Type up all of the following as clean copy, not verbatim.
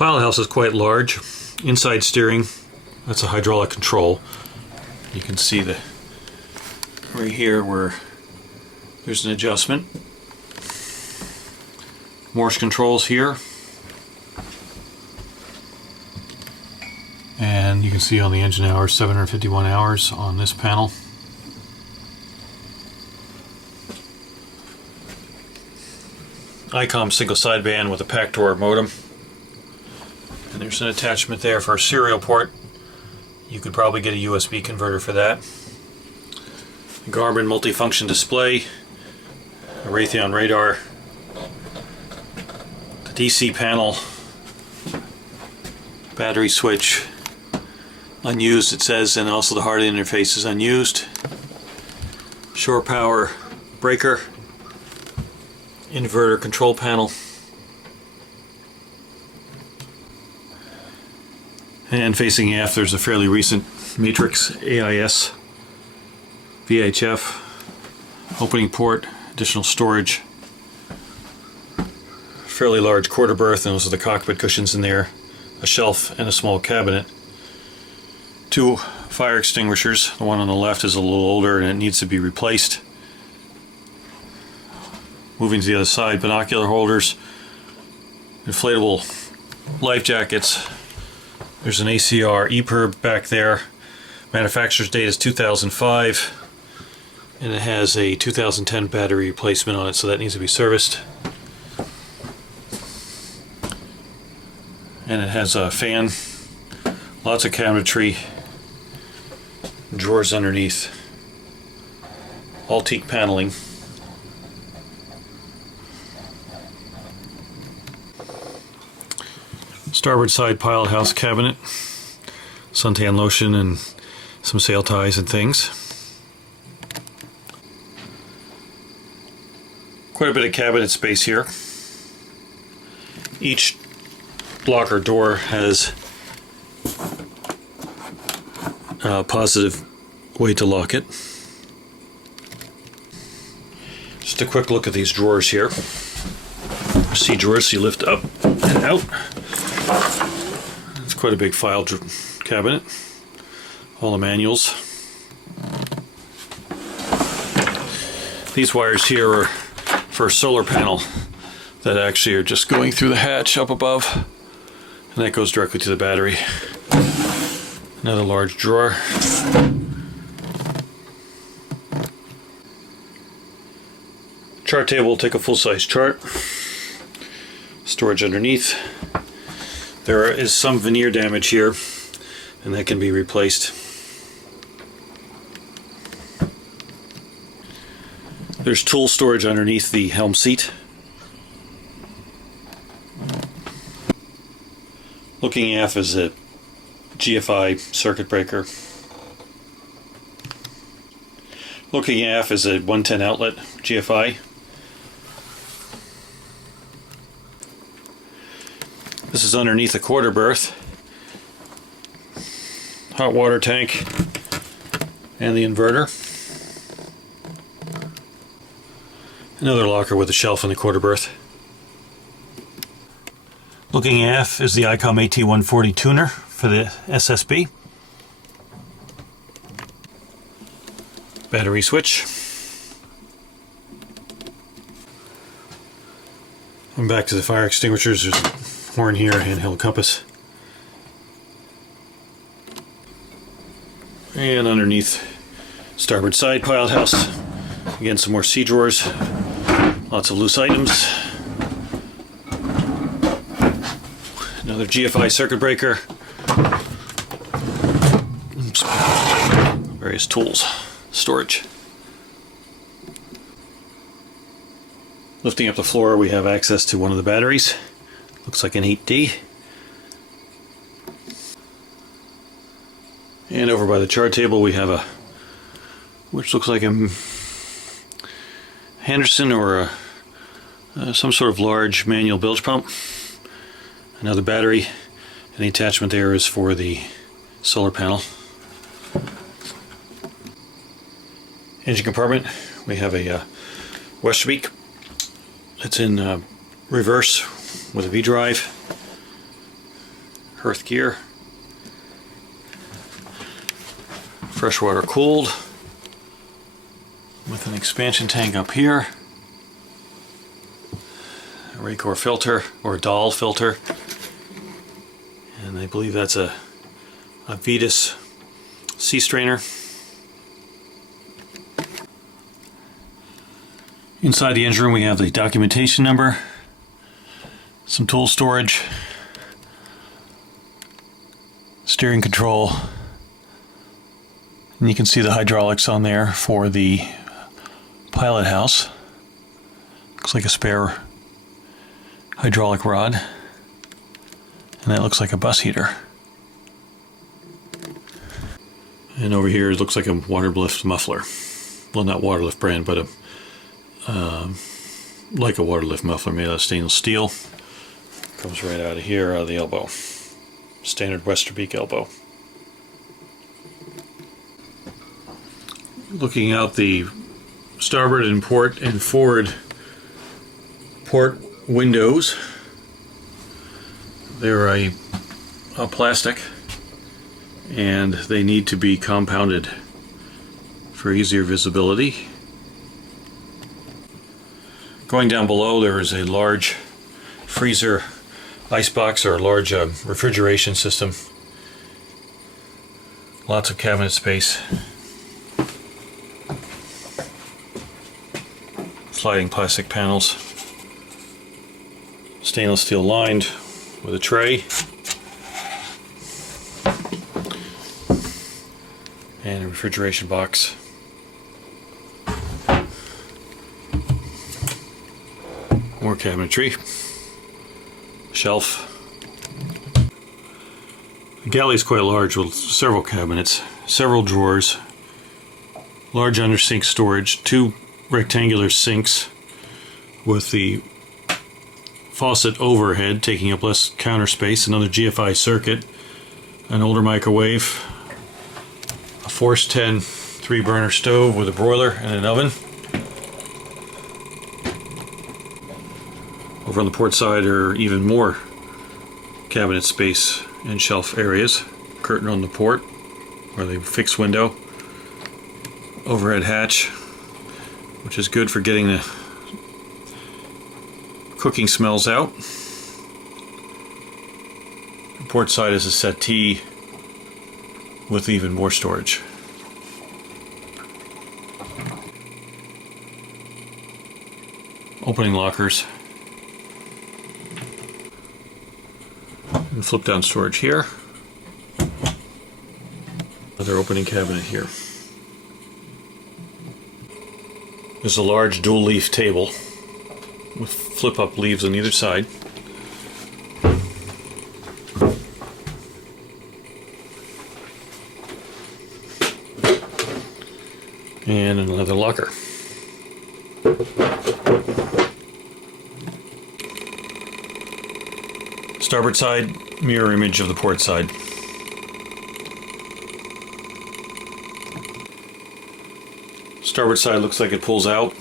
Pilot house is quite large. Inside steering, that's a hydraulic control. You can see the right here where there's an adjustment. Morse controls here. And you can see on the engine hours, 751 hours on this panel. ICOM single sideband with a Pactor modem. And there's an attachment there for a serial port. You could probably get a USB converter for that. Garmin multifunction display, a Raytheon radar, the DC panel, battery switch, unused it says, and also the hard interface is unused. Shore power breaker, inverter control panel, and facing aft there's a fairly recent Matrix AIS VHF opening port, additional storage, fairly large quarter berth, and those are the cockpit cushions in there, a shelf and a small cabinet, 2 fire extinguishers. The one on the left is a little older and it needs to be replaced. Moving to the other side, binocular holders, inflatable life jackets. There's an ACR EPIRB back there. Manufacturer's date is 2005. And it has a 2010 battery replacement on it, so that needs to be serviced. And it has a fan, lots of cabinetry, drawers underneath, all teak paneling. Starboard side pilot house cabinet, suntan lotion and some sail ties and things. Quite a bit of cabinet space here. Each locker door has a positive way to lock it. Just a quick look at these drawers here. See drawers you lift up and out. It's quite a big file cabinet. All the manuals. These wires here are for a solar panel that actually are just going through the hatch up above, and that goes directly to the battery. Another large drawer. Chart table will take a full-size chart. Storage underneath. There is some veneer damage here, and that can be replaced. There's tool storage underneath the helm seat. Looking aft is a GFI circuit breaker. Looking aft is a 110 outlet GFI. This is underneath the quarter berth. Hot water tank and the inverter. Another locker with a shelf in the quarter berth. Looking aft is the ICOM AT140 tuner for the SSB. Battery switch. And back to the fire extinguishers. There's a horn here, handheld compass. And underneath, starboard side pilot house. Again, some more sea drawers. Lots of loose items. Another GFI circuit breaker. Oops. Various tools. Storage. Lifting up the floor, we have access to one of the batteries. Looks like an 8D. And over by the chart table we have a, which looks like a Henderson or some sort of large manual bilge pump. Another battery, and the attachment there is for the solar panel. Engine compartment, we have a Westerbeek. It's in reverse with a V-drive. Hearth gear. Freshwater cooled with an expansion tank up here. A Raycor filter or a Dahl filter. And I believe that's a Vetus sea strainer. Inside the engine room we have the documentation number, some tool storage, steering control, and you can see the hydraulics on there for the pilot house. Looks like a spare hydraulic rod, and that looks like a bus heater. And over here it looks like a Waterlift muffler. Well, not Waterlift brand, but like a Waterlift muffler made out of stainless steel. Comes right out of here, out of the elbow. Standard Westerbeek elbow. Looking out the starboard and port and forward port windows, they're a plastic, and they need to be compounded for easier visibility. Going down below, there is a large freezer icebox or a large refrigeration system. Lots of cabinet space. Sliding plastic panels. Stainless steel lined with a tray. And a refrigeration box. More cabinetry. Shelf. The galley is quite large with several cabinets, several drawers, large under sink storage, 2 rectangular sinks with the faucet overhead taking up less counter space, another GFI circuit, an older microwave, a Force 10 3-burner stove with a broiler and an oven. Over on the port side are even more cabinet space and shelf areas. Curtain on the port, or the fixed window. Overhead hatch, which is good for getting the cooking smells out. The port side is a settee with even more storage. Opening lockers. And flip down storage here. Another opening cabinet here. There's a large dual leaf table with flip up leaves on either side. And another locker. Starboard side, mirror image of the port side. Starboard side looks like it pulls out.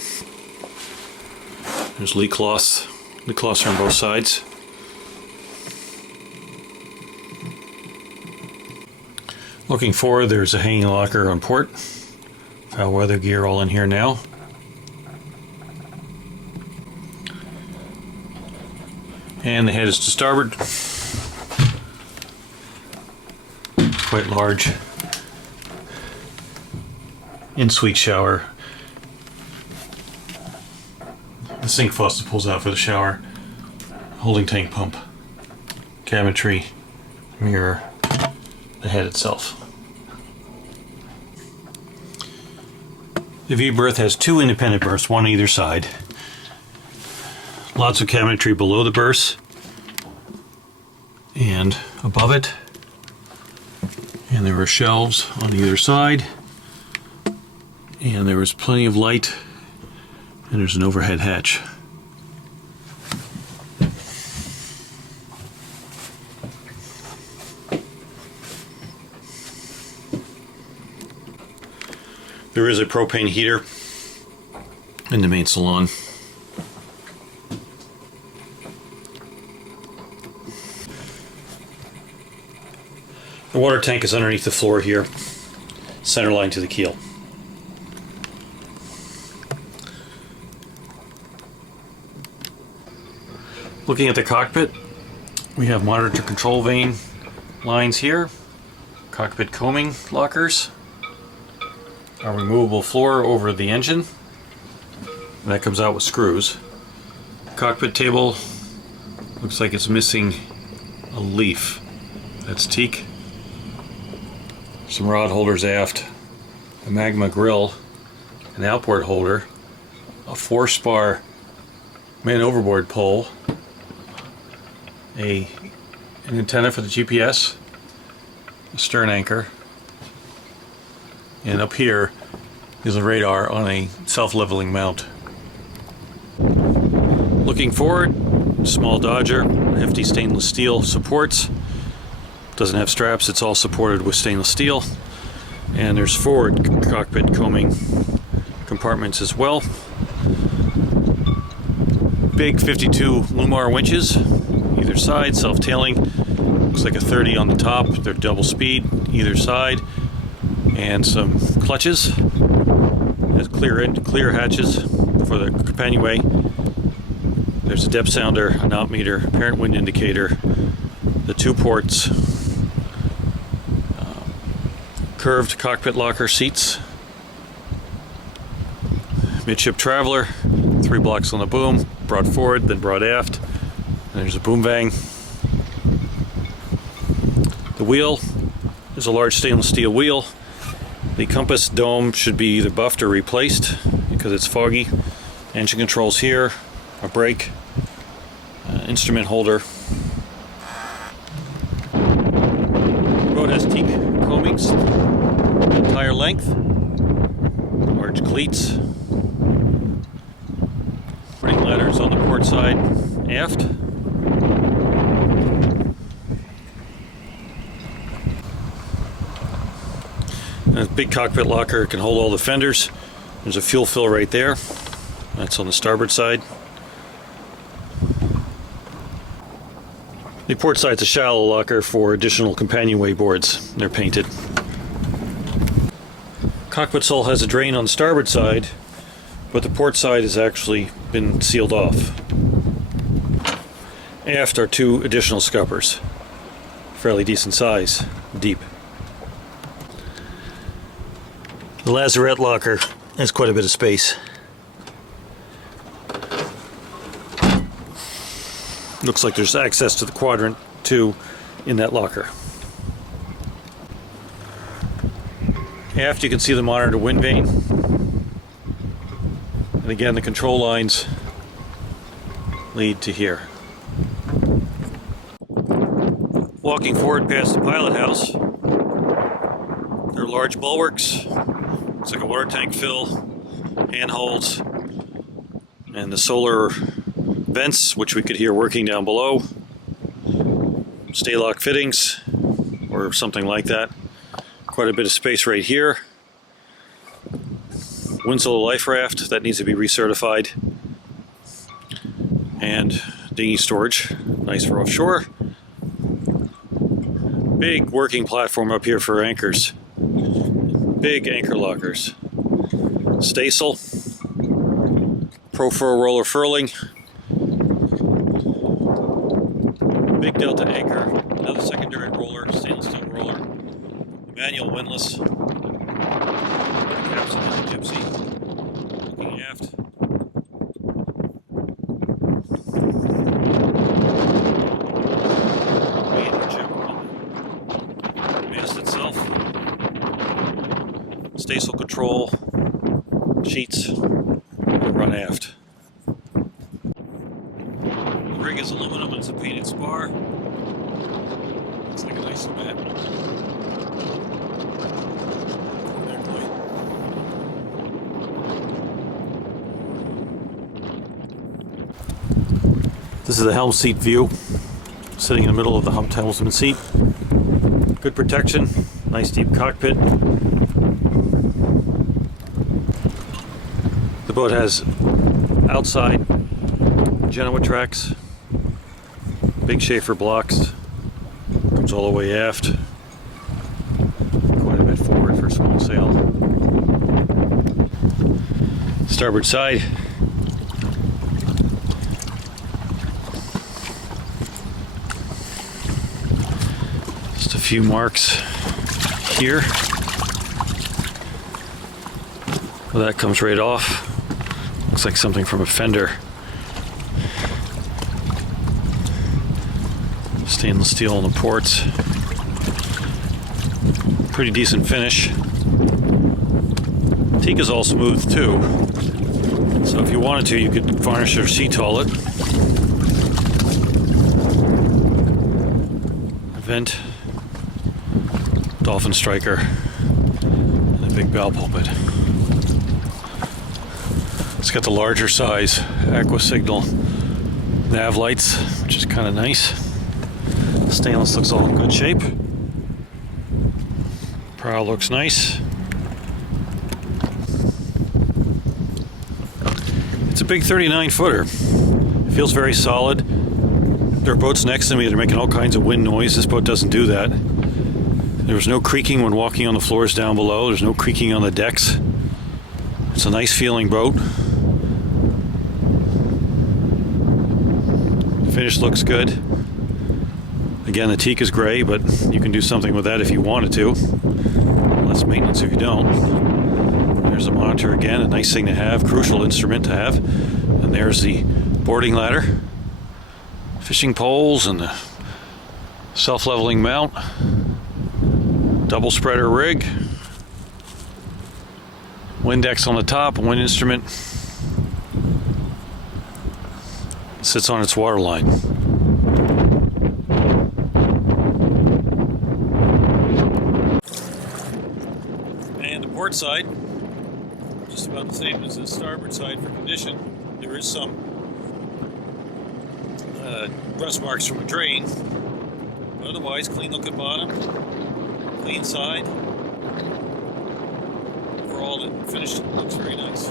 There's leak cloths. Leak cloths are on both sides. Looking forward, there's a hanging locker on port. Foul weather gear all in here now. And the head is to starboard. Quite large. In-suite shower. The sink faucet pulls out for the shower. Holding tank pump. Cabinetry. Mirror. The head itself. The v-berth has 2 independent berths, one on either side. Lots of cabinetry below the berths and above it. And there are shelves on either side. And there was plenty of light. And there's an overhead hatch. There is a propane heater in the main salon. The water tank is underneath the floor here, center line to the keel. Looking at the cockpit, we have monitor control vane lines here, cockpit coaming lockers, a removable floor over the engine, and that comes out with screws. Cockpit table looks like it's missing a leaf. That's teak. Some rod holders aft, a magma grill, an outboard holder, a 4-spar man overboard pole, an antenna for the GPS, a stern anchor, and up here is a radar on a self-leveling mount. Looking forward, small Dodger, hefty stainless steel supports. Doesn't have straps, it's all supported with stainless steel. And there's forward cockpit coaming compartments as well. Big 52 Lumar winches, either side, self-tailing. Looks like a 30 on the top. They're double speed, either side. And some clutches. Has clear hatches for the companionway. There's a depth sounder, a knot meter, apparent wind indicator, the 2 ports, curved cockpit locker seats, midship traveler, 3 blocks on the boom, brought forward, then brought aft. And there's a boom vang. The wheel is a large stainless steel wheel. The compass dome should be either buffed or replaced because it's foggy. Engine controls here, a brake, instrument holder. The boat has teak coamings the entire length, large cleats, running ladders on the port side aft. And a big cockpit locker can hold all the fenders. There's a fuel fill right there. That's on the starboard side. The port side's a shallow locker for additional companionway boards. They're painted. Cockpit hull has a drain on the starboard side, but the port side has actually been sealed off. Aft are 2 additional scuppers, fairly decent size, deep. The lazarette locker has quite a bit of space. Looks like there's access to the quadrant 2 in that locker. Aft you can see the monitor wind vane. And again, the control lines lead to here. Walking forward past the pilot house, there are large bulwarks. It's like a water tank fill, handholds, and the solar vents, which we could hear working down below. Stay-lock fittings, or something like that. Quite a bit of space right here. Winslow life raft, that needs to be recertified. And dinghy storage, nice for offshore. Big working platform up here for anchors. Big anchor lockers. Staysail. Pro-furl roller furling. Big delta anchor, another secondary roller, stainless steel roller, manual windlass, capstan and a gypsy, looking aft. Main general. Mast itself, staysail control, sheets, and run aft. The rig is aluminum and it's a painted spar. Looks like a nice mat. This is the helm seat view. Sitting in the middle of the humped helmsman seat. Good protection, nice deep cockpit. The boat has outside Genoa tracks, big Schaefer blocks, comes all the way aft. Small sail. Starboard side. Just a few marks here. Well, that comes right off. Looks like something from a fender. Stainless steel on the ports. Pretty decent finish. Teak is all smooth too. So if you wanted to, you could varnish or sea-tall it. A vent, dolphin striker, and a big bow pulpit. It's got the larger size aqua signal nav lights, which is kind of nice. Stainless looks all in good shape. Prow looks nice. It's a big 39 footer. It feels very solid. There are boats next to me that are making all kinds of wind noise. This boat doesn't do that. There was no creaking when walking on the floors down below. There's no creaking on the decks. It's a nice feeling boat. The finish looks good. Again, the teak is gray, but you can do something with that if you wanted to. Less maintenance if you don't. There's the monitor again, a nice thing to have, crucial instrument to have. And there's the boarding ladder, fishing poles, and the self-leveling mount, double spreader rig, Windex on the top, wind instrument. It sits on its waterline. And the port side, just about the same as the starboard side for condition. There is some rust marks from a drain, but otherwise clean looking bottom, clean side. Overall, the finish looks very nice.